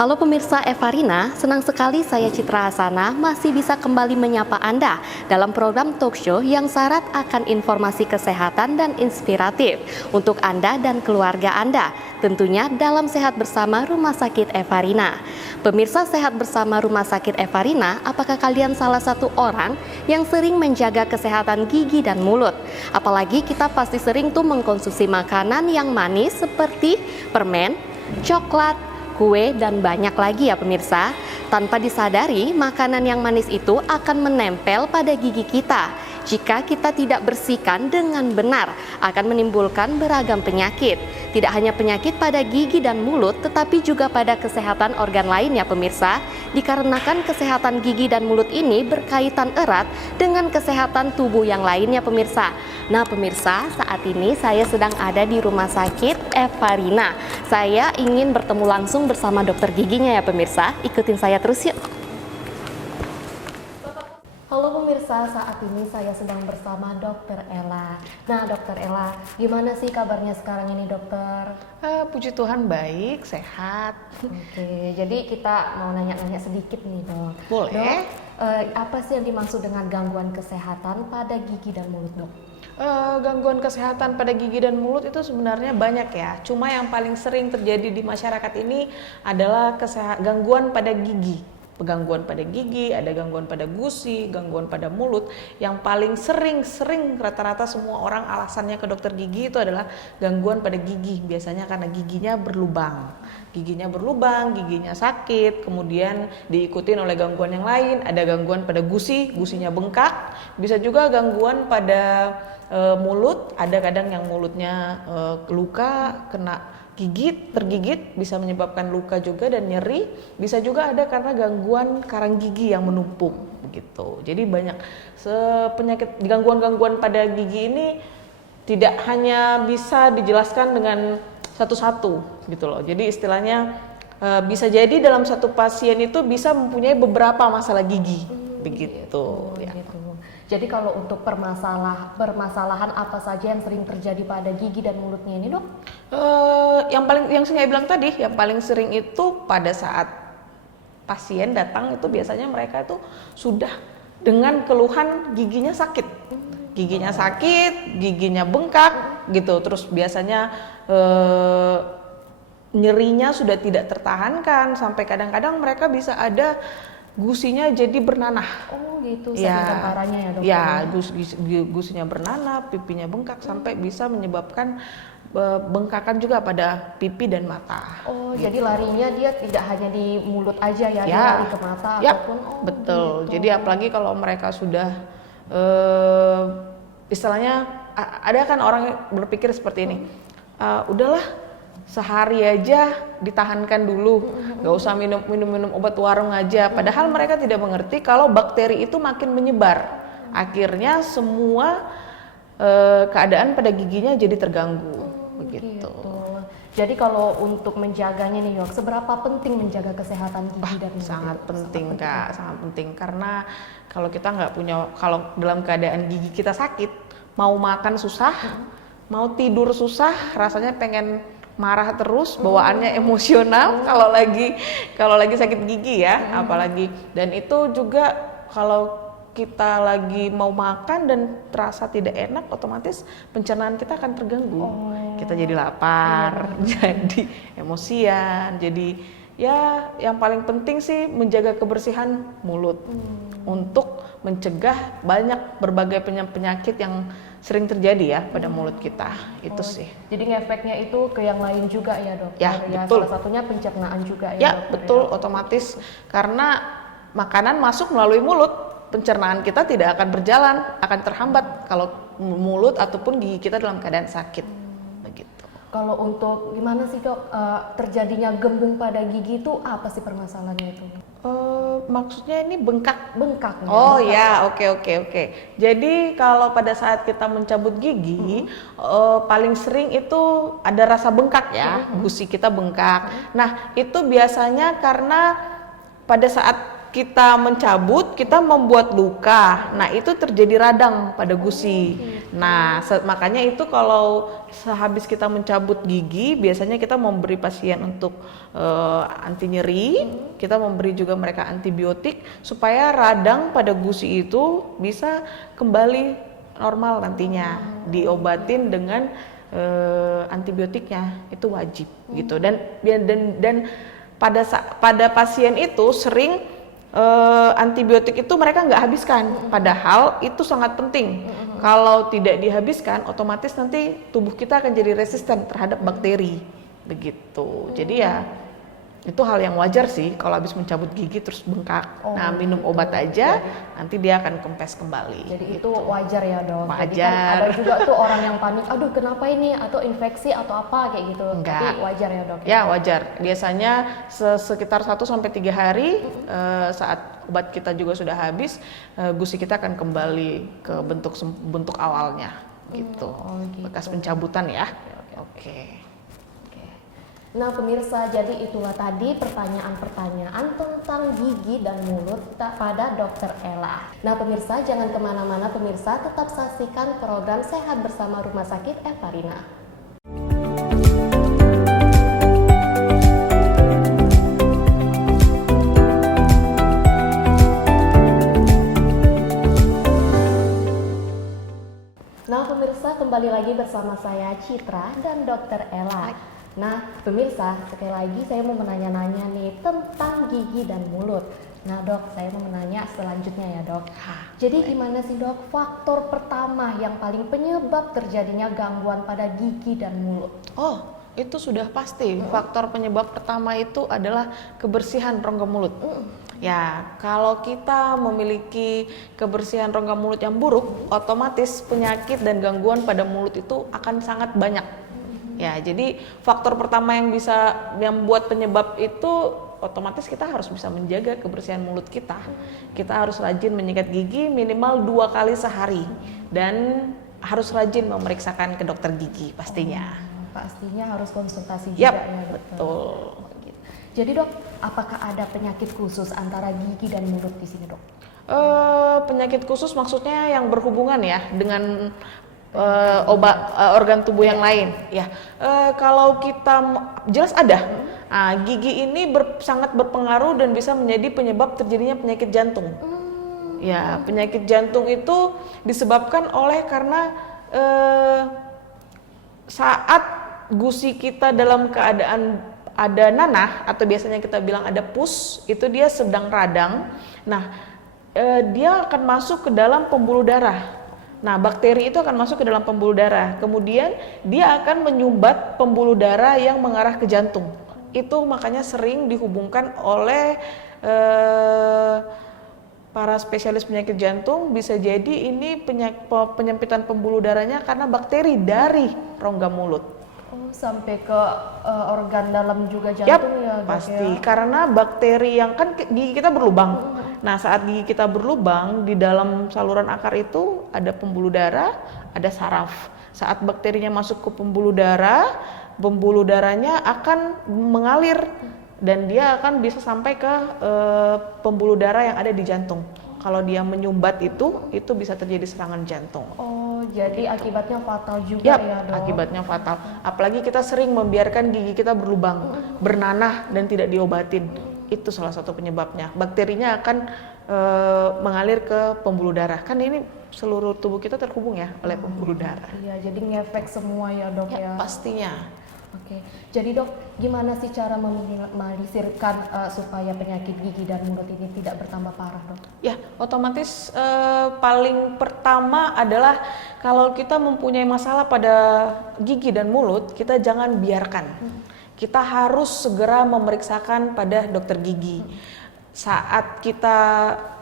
Halo pemirsa Evarina, senang sekali saya Citra Hasana masih bisa kembali menyapa Anda dalam program talk show yang syarat akan informasi kesehatan dan inspiratif untuk Anda dan keluarga Anda, tentunya dalam Sehat Bersama Rumah Sakit Evarina. Pemirsa Sehat Bersama Rumah Sakit Evarina, apakah kalian salah satu orang yang sering menjaga kesehatan gigi dan mulut? Apalagi kita pasti sering tuh mengkonsumsi makanan yang manis seperti permen, coklat, kue, dan banyak lagi ya pemirsa. Tanpa disadari, makanan yang manis itu akan menempel pada gigi kita. Jika kita tidak bersihkan dengan benar, akan menimbulkan beragam penyakit. Tidak hanya penyakit pada gigi dan mulut, tetapi juga pada kesehatan organ lain ya pemirsa. Dikarenakan kesehatan gigi dan mulut ini berkaitan erat dengan kesehatan tubuh yang lainnya pemirsa. Nah pemirsa, saat ini saya sedang ada di Rumah Sakit Evarina. Saya ingin bertemu langsung bersama dokter giginya ya pemirsa. Ikutin saya terus yuk. Halo pemirsa, saat ini saya sedang bersama Dokter Ella. Nah Dokter Ella, gimana sih kabarnya sekarang ini dokter? Puji Tuhan baik, sehat. Oke, jadi kita mau nanya-nanya sedikit nih dok. Boleh. Dok, apa sih yang dimaksud dengan gangguan kesehatan pada gigi dan mulut dok? Gangguan kesehatan pada gigi dan mulut itu sebenarnya banyak ya. Cuma yang paling sering terjadi di masyarakat ini adalah gangguan pada gigi. Gangguan pada gigi, ada gangguan pada gusi, gangguan pada mulut. Yang paling sering rata-rata semua orang alasannya ke dokter gigi itu adalah gangguan pada gigi. Biasanya karena giginya berlubang, giginya sakit, kemudian diikutin oleh gangguan yang lain. Ada gangguan pada gusi, gusinya bengkak. Bisa juga gangguan pada mulut, ada kadang yang mulutnya luka, kena tergigit bisa menyebabkan luka juga dan nyeri. Bisa juga ada karena gangguan karang gigi yang menumpuk begitu. Jadi banyak penyakit gangguan-gangguan pada gigi ini tidak hanya bisa dijelaskan dengan satu-satu gitu loh. Jadi istilahnya bisa jadi dalam satu pasien itu bisa mempunyai beberapa masalah gigi begitu ya. Gitu. Jadi kalau untuk permasalahan apa saja yang sering terjadi pada gigi dan mulutnya ini dok? Yang saya bilang tadi, yang paling sering itu pada saat pasien datang itu biasanya mereka itu sudah dengan keluhan giginya sakit, giginya bengkak gitu. Terus biasanya nyerinya sudah tidak tertahankan sampai kadang-kadang mereka bisa ada gusinya jadi bernanah. Oh gitu, saking parahnya ya dok? Ya, gusinya bernanah, pipinya bengkak sampai bisa menyebabkan bengkakan juga pada pipi dan mata. Oh, gitu. Jadi larinya dia tidak hanya di mulut aja ya, dia lari ke mata ataupun betul. Gitu. Jadi apalagi kalau mereka sudah istilahnya ada kan orang berpikir seperti ini. Udahlah sehari aja ditahankan dulu, nggak usah minum obat warung aja. Padahal mereka tidak mengerti kalau bakteri itu makin menyebar. Akhirnya semua keadaan pada giginya jadi terganggu. Begitu. Jadi kalau untuk menjaganya nih dok, seberapa penting menjaga kesehatan gigi dan mulut? Sangat penting Kak, sangat penting. Karena kalau kita kalau dalam keadaan gigi kita sakit, mau makan susah, mau tidur susah, rasanya pengen marah terus, bawaannya emosional kalau lagi sakit gigi ya, apalagi. Dan itu juga kalau kita lagi mau makan dan terasa tidak enak, otomatis pencernaan kita akan terganggu. Kita jadi lapar, jadi emosian, jadi ya yang paling penting sih menjaga kebersihan mulut untuk mencegah berbagai penyakit yang sering terjadi ya pada mulut kita. Itu sih. Jadi ngefeknya itu ke yang lain juga ya dok? Ya, betul. Salah satunya pencernaan juga ya Ya, dokter, betul, ya? otomatis karena makanan masuk melalui mulut, pencernaan kita tidak akan berjalan, akan terhambat kalau mulut ataupun gigi kita dalam keadaan sakit. Begitu. Kalau untuk gimana sih dok terjadinya gembung pada gigi itu apa sih permasalahannya itu? Maksudnya ini bengkak. Oh ya, oke. Jadi kalau pada saat kita mencabut gigi, paling sering itu ada rasa bengkak ya, gusi kita bengkak. Nah itu biasanya karena pada saat kita mencabut, kita membuat luka. Nah, itu terjadi radang pada gusi. Nah, makanya itu kalau sehabis kita mencabut gigi, biasanya kita memberi pasien untuk anti nyeri, kita memberi juga mereka antibiotik supaya radang pada gusi itu bisa kembali normal nantinya. Diobatin dengan antibiotiknya, itu wajib gitu. Dan pada pasien itu sering antibiotik itu mereka nggak habiskan, padahal itu sangat penting. Kalau tidak dihabiskan, otomatis nanti tubuh kita akan jadi resisten terhadap bakteri, begitu. Jadi ya itu hal yang wajar sih kalau habis mencabut gigi terus bengkak. Nah, minum obat aja, nanti dia akan kempes kembali. Jadi itu wajar ya, Dok? Wajar. Jadi kan ada juga tuh orang yang panik, aduh kenapa ini, atau infeksi atau apa kayak gitu. Enggak. Tapi wajar ya, Dok? Ya, wajar. Biasanya sekitar 1-3 hari saat obat kita juga sudah habis, gusi kita akan kembali ke bentuk awalnya gitu. Gitu. Bekas pencabutan ya. Oke. Nah pemirsa, jadi itulah tadi pertanyaan-pertanyaan tentang gigi dan mulut pada Dokter Ella. Nah pemirsa, jangan kemana-mana pemirsa, tetap saksikan program Sehat Bersama Rumah Sakit Evarina. Nah pemirsa, kembali lagi bersama saya Citra dan Dokter Ella. Nah pemirsa, sekali lagi saya mau menanya-nanya nih tentang gigi dan mulut. Nah Dok, saya mau menanya selanjutnya ya Dok. Jadi gimana sih Dok faktor pertama yang paling penyebab terjadinya gangguan pada gigi dan mulut? Oh, itu sudah pasti. Faktor penyebab pertama itu adalah kebersihan rongga mulut. Ya, kalau kita memiliki kebersihan rongga mulut yang buruk, otomatis penyakit dan gangguan pada mulut itu akan sangat banyak. Ya, jadi faktor pertama yang buat penyebab itu otomatis kita harus bisa menjaga kebersihan mulut kita. Kita harus rajin menyikat gigi minimal 2 kali sehari dan harus rajin memeriksakan ke dokter gigi pastinya. Pastinya harus konsultasi juga ya dokter. Betul. Jadi Dok, apakah ada penyakit khusus antara gigi dan mulut di sini Dok? Penyakit khusus maksudnya yang berhubungan ya dengan organ tubuh yang lain ya. Kalau kita jelas ada. Gigi ini sangat berpengaruh dan bisa menjadi penyebab terjadinya penyakit jantung. Ya, penyakit jantung itu disebabkan karena saat gusi kita dalam keadaan ada nanah atau biasanya kita bilang ada pus, itu dia sedang radang. Nah, dia akan masuk ke dalam pembuluh darah. Nah, bakteri itu akan masuk ke dalam pembuluh darah. Kemudian dia akan menyumbat pembuluh darah yang mengarah ke jantung. Itu makanya sering dihubungkan oleh para spesialis penyakit jantung, bisa jadi ini penyempitan pembuluh darahnya karena bakteri dari rongga mulut. Oh, sampai ke organ dalam juga jantung ya Dok, pasti. ya? Karena bakteri yang kan gigi kita berlubang. Nah, saat gigi kita berlubang, di dalam saluran akar itu ada pembuluh darah, ada saraf. Saat bakterinya masuk ke pembuluh darahnya akan mengalir dan dia akan bisa sampai ke pembuluh darah yang ada di jantung. Kalau dia menyumbat itu bisa terjadi serangan jantung. Oh, jadi akibatnya fatal juga ya Dok? Akibatnya fatal. Apalagi kita sering membiarkan gigi kita berlubang, bernanah dan tidak diobatin. Itu salah satu penyebabnya. Bakterinya akan mengalir ke pembuluh darah. Kan ini seluruh tubuh kita terhubung ya oleh pembuluh darah. Iya, jadi ngefek semua ya Dok ya? Pastinya. Oke, jadi Dok, gimana sih cara meminimalisirkan supaya penyakit gigi dan mulut ini tidak bertambah parah Dok? Ya, otomatis paling pertama adalah kalau kita mempunyai masalah pada gigi dan mulut, kita jangan biarkan. Kita harus segera memeriksakan pada dokter gigi. Saat kita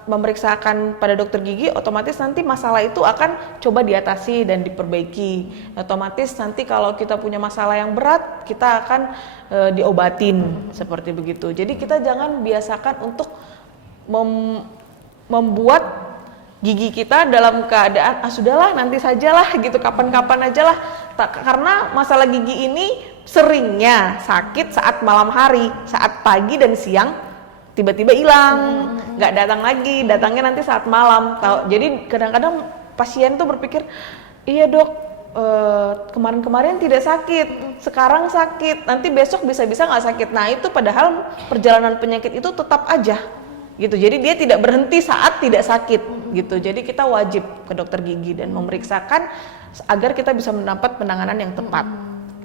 memeriksakan pada dokter gigi, otomatis nanti masalah itu akan coba diatasi dan diperbaiki. Otomatis nanti kalau kita punya masalah yang berat, kita akan diobatin seperti begitu. Jadi kita jangan biasakan untuk membuat gigi kita dalam keadaan sudahlah nanti sajalah gitu, kapan-kapan aja lah. Karena masalah gigi ini seringnya sakit saat malam hari, saat pagi dan siang tiba-tiba hilang, nggak datang lagi, datangnya nanti saat malam. Jadi kadang-kadang pasien tuh berpikir, iya dok, kemarin-kemarin tidak sakit, sekarang sakit, nanti besok bisa-bisa nggak sakit. Nah itu padahal perjalanan penyakit itu tetap aja gitu. Jadi dia tidak berhenti saat tidak sakit gitu. Jadi kita wajib ke dokter gigi dan memeriksakan agar kita bisa mendapat penanganan yang tepat.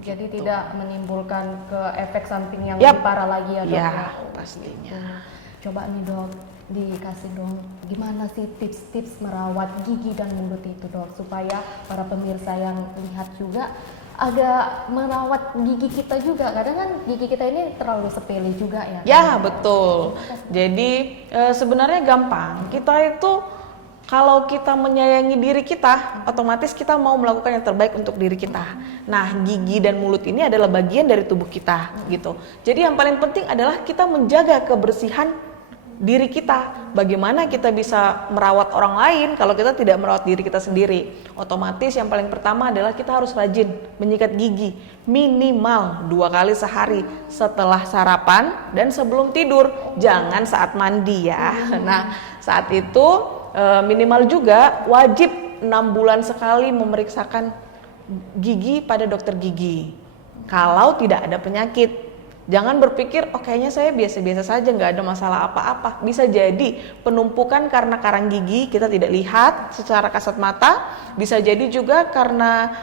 Jadi tidak menimbulkan ke efek samping yang Yap. lebih parah lagi ya dok? Ya pastinya. Coba nih dok, dikasih dong gimana sih tips-tips merawat gigi dan mulut itu dok, supaya para pemirsa yang lihat juga agak merawat gigi kita juga. Kadang kan gigi kita ini terlalu sepele juga ya. Ya betul. Jadi sebenarnya gampang. Kita itu kalau kita menyayangi diri kita, otomatis kita mau melakukan yang terbaik untuk diri kita. Nah, gigi dan mulut ini adalah bagian dari tubuh kita gitu. Jadi yang paling penting adalah kita menjaga kebersihan diri kita. Bagaimana kita bisa merawat orang lain kalau kita tidak merawat diri kita sendiri? Otomatis yang paling pertama adalah kita harus rajin menyikat gigi minimal 2 kali sehari setelah sarapan dan sebelum tidur. Jangan saat mandi ya. Nah, saat itu minimal juga wajib 6 bulan sekali memeriksakan gigi pada dokter gigi. Kalau tidak ada penyakit. Jangan berpikir, oh kayaknya saya biasa-biasa saja, nggak ada masalah apa-apa. Bisa jadi penumpukan karena karang gigi kita tidak lihat secara kasat mata. Bisa jadi juga karena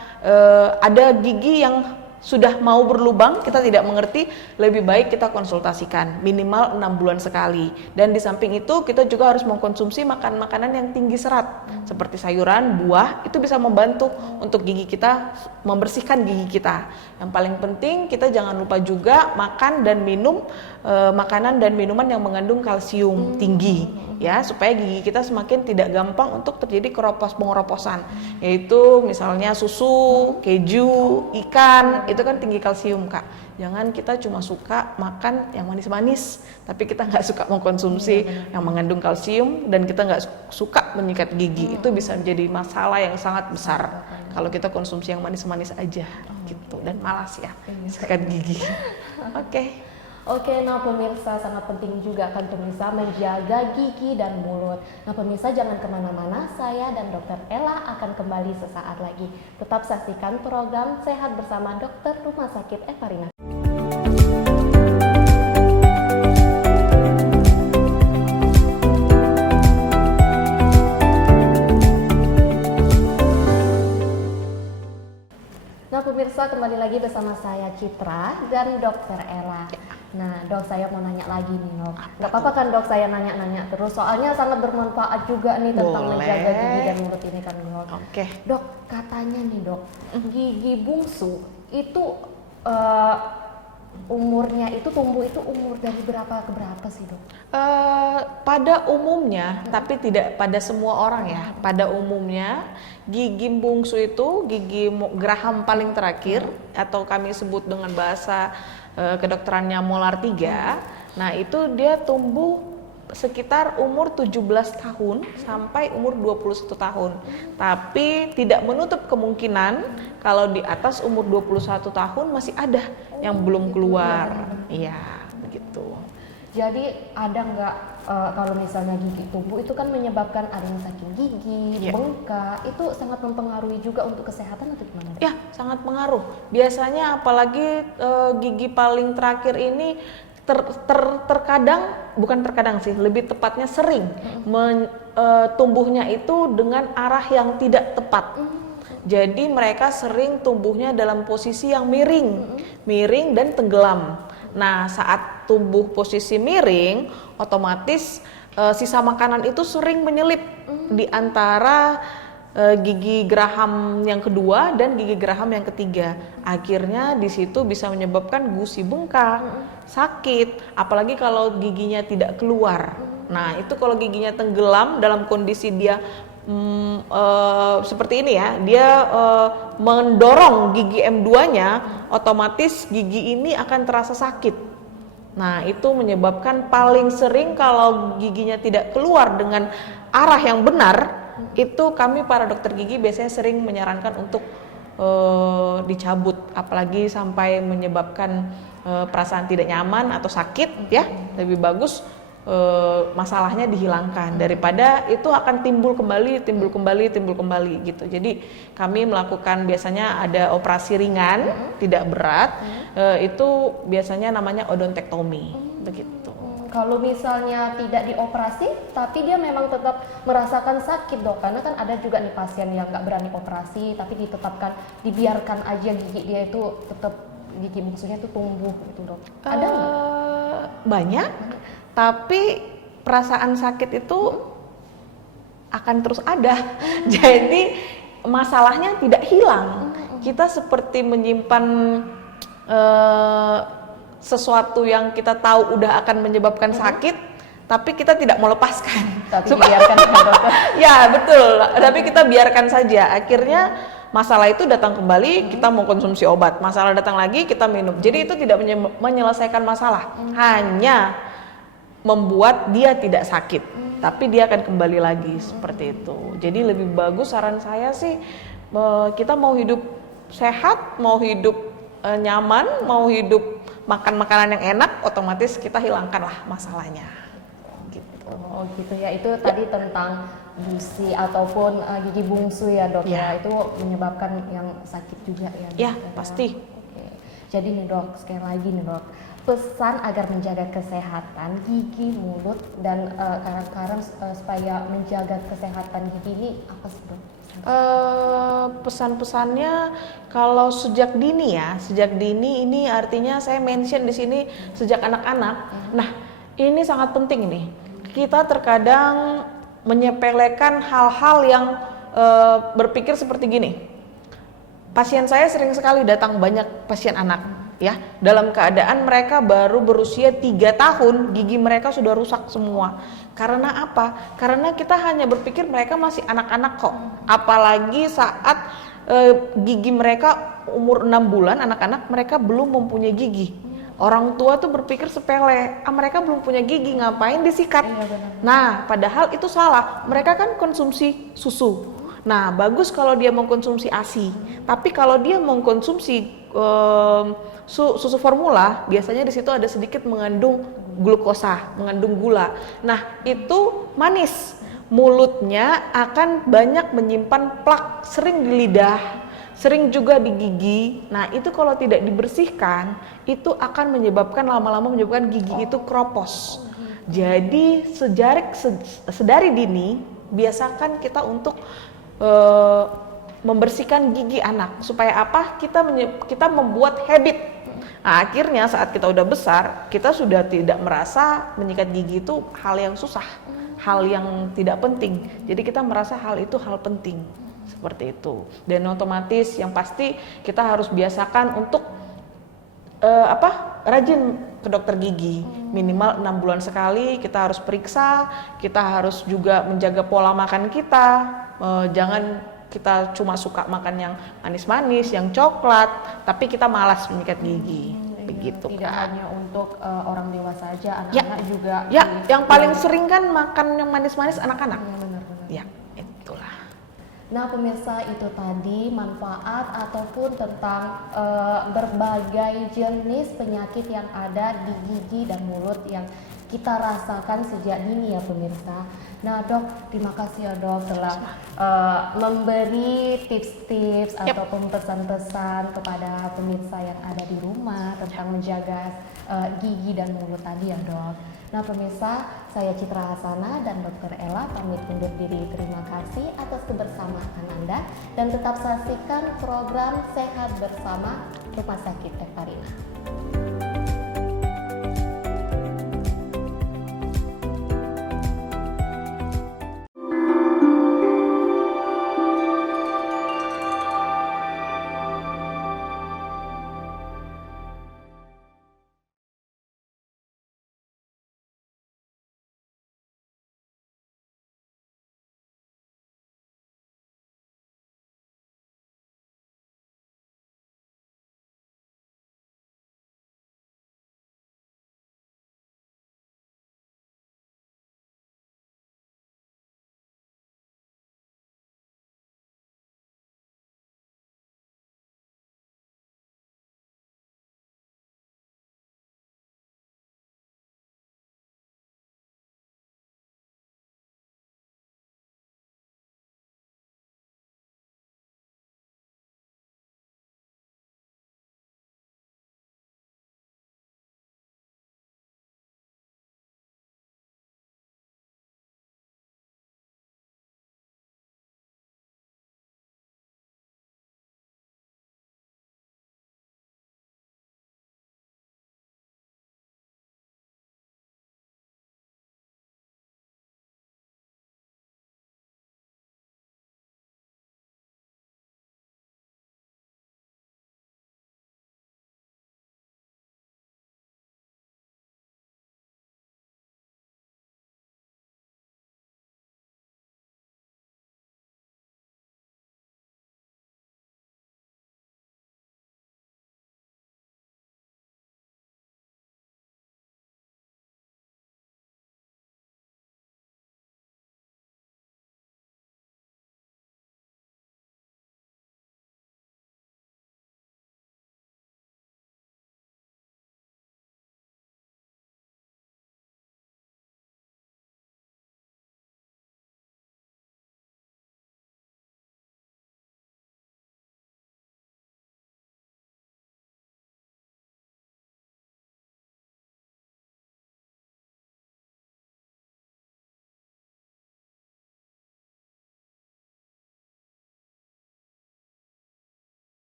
ada gigi yang sudah mau berlubang, kita tidak mengerti. Lebih baik kita konsultasikan minimal 6 bulan sekali. Dan di samping itu kita juga harus mengkonsumsi makanan yang tinggi serat seperti sayuran, buah. Itu bisa membantu untuk gigi kita, membersihkan gigi kita. Yang paling penting kita jangan lupa juga makan dan minum makanan dan minuman yang mengandung kalsium tinggi ya, supaya gigi kita semakin tidak gampang untuk terjadi pengeroposan, yaitu misalnya susu, keju, ikan, itu kan tinggi kalsium Kak. Jangan kita cuma suka makan yang manis-manis, tapi kita nggak suka mengkonsumsi yang mengandung kalsium, dan kita nggak suka menyikat gigi. Itu bisa menjadi masalah yang sangat besar kalau kita konsumsi yang manis-manis aja gitu, dan malas ya sikat gigi. Oke, nah pemirsa, sangat penting juga kan pemirsa menjaga gigi dan mulut. Nah pemirsa, jangan kemana-mana, saya dan Dokter Ella akan kembali sesaat lagi. Tetap saksikan program Sehat Bersama Dokter Rumah Sakit Eva Rina. Nah pemirsa, kembali lagi bersama saya Citra dan Dokter Ella. Nah dok, saya mau nanya lagi nih dok. Gak apa-apa kan dok saya nanya-nanya terus, soalnya sangat bermanfaat juga nih tentang menjaga gigi dan mulut ini kan dok. Dok, katanya nih dok, gigi bungsu itu umurnya itu tumbuh itu umur dari berapa ke berapa sih dok? Pada umumnya, tapi tidak pada semua orang ya. Pada umumnya gigi bungsu itu gigi geraham paling terakhir, atau kami sebut dengan bahasa kedokterannya molar 3. Nah itu dia tumbuh sekitar umur 17 tahun sampai umur 21 tahun. Tapi tidak menutup kemungkinan kalau di atas umur 21 tahun masih ada yang belum keluar. Iya, begitu. Jadi ada nggak kalau misalnya gigi tumbuh itu kan menyebabkan ada yang sakit gigi, bengkak, itu sangat mempengaruhi juga untuk kesehatan atau gimana? Ya, sangat pengaruh. Biasanya apalagi gigi paling terakhir ini terkadang, bukan terkadang sih, lebih tepatnya sering tumbuhnya itu dengan arah yang tidak tepat. Jadi mereka sering tumbuhnya dalam posisi yang miring dan tenggelam. Nah, saat tumbuh posisi miring, otomatis sisa makanan itu sering menyelip di antara gigi geraham yang kedua dan gigi geraham yang ketiga. Akhirnya di situ bisa menyebabkan gusi bengkak, sakit, apalagi kalau giginya tidak keluar. Nah, itu kalau giginya tenggelam dalam kondisi dia seperti ini ya, dia mendorong gigi M2-nya, otomatis gigi ini akan terasa sakit. Nah, itu menyebabkan paling sering kalau giginya tidak keluar dengan arah yang benar, itu kami para dokter gigi biasanya sering menyarankan untuk dicabut, apalagi sampai menyebabkan perasaan tidak nyaman atau sakit ya. Lebih bagus masalahnya dihilangkan daripada itu akan timbul kembali gitu. Jadi kami melakukan biasanya ada operasi ringan, tidak berat, itu biasanya namanya odontektomi, begitu. Kalau misalnya tidak dioperasi, tapi dia memang tetap merasakan sakit dok, karena kan ada juga nih pasien yang nggak berani operasi, tapi dibiarkan aja gigi dia itu tetap gigi maksudnya itu tumbuh gitu dok. Ada nggak? Banyak, tapi perasaan sakit itu akan terus ada. Jadi masalahnya tidak hilang. Kita seperti menyimpan sesuatu yang kita tahu udah akan menyebabkan sakit, tapi kita tidak mau lepaskan. Tapi biarkan dokter. Ya betul, tapi kita biarkan saja. Akhirnya masalah itu datang kembali, kita mau konsumsi obat. Masalah datang lagi, kita minum. Jadi itu tidak menyelesaikan masalah, hanya membuat dia tidak sakit, tapi dia akan kembali lagi seperti itu. Jadi lebih bagus saran saya sih, kita mau hidup sehat, mau hidup nyaman, mau hidup makan makanan yang enak, otomatis kita hilangkanlah masalahnya. Gitu. Oh gitu ya, itu tadi tentang gusi ataupun gigi bungsu ya dok ya, itu menyebabkan yang sakit juga ya dok? Ya pasti. Oke. Jadi nih dok, sekali lagi nih dok, pesan agar menjaga kesehatan gigi, mulut, dan karang-karang supaya menjaga kesehatan gigi ini apa sih dok? Pesan-pesannya kalau sejak dini ini artinya saya mention di sini sejak anak-anak. Nah, ini sangat penting nih. Kita terkadang menyepelekan hal-hal yang berpikir seperti gini. Pasien saya sering sekali datang banyak pasien anak, ya, dalam keadaan mereka baru berusia 3 tahun, gigi mereka sudah rusak semua. Karena apa? Karena kita hanya berpikir mereka masih anak-anak kok. Apalagi saat gigi mereka umur 6 bulan, anak-anak mereka belum mempunyai gigi. Orang tua tuh berpikir sepele, mereka belum punya gigi, ngapain disikat? Nah, padahal itu salah. Mereka kan konsumsi susu. Nah, bagus kalau dia mengkonsumsi ASI. Tapi kalau dia mengkonsumsi susu formula, biasanya di situ ada sedikit mengandung glukosa, mengandung gula. Nah, itu manis. Mulutnya akan banyak menyimpan plak, sering di lidah, sering juga di gigi. Nah, itu kalau tidak dibersihkan, itu akan menyebabkan lama-lama menyebabkan gigi itu kropos. Jadi, sedari dini biasakan kita untuk membersihkan gigi anak. Supaya apa? Kita membuat habit. Nah, akhirnya saat kita udah besar, kita sudah tidak merasa menyikat gigi itu hal yang susah, hal yang tidak penting. Jadi kita merasa hal itu hal penting, seperti itu. Dan otomatis yang pasti kita harus biasakan untuk rajin ke dokter gigi. Minimal 6 bulan sekali kita harus periksa, kita harus juga menjaga pola makan kita. Jangan kita cuma suka makan yang manis-manis, yang coklat, tapi kita malas menyikat gigi. Begitu. Tidak hanya untuk orang dewasa aja, anak-anak juga. Ya, yang paling sering kan makan yang manis-manis anak-anak. Benar-benar. Ya, itulah. Nah pemirsa, itu tadi manfaat ataupun tentang berbagai jenis penyakit yang ada di gigi dan mulut yang kita rasakan sejak dini ya pemirsa. Nah dok, terima kasih ya dok telah memberi tips-tips ataupun pesan-pesan kepada pemirsa yang ada di rumah tentang menjaga gigi dan mulut tadi ya dok. Nah pemirsa, saya Citra Hasana dan Dr. Ella pamit undur diri. Terima kasih atas kebersamaan Anda dan tetap saksikan program Sehat Bersama Rumah Sakit Ekaterina.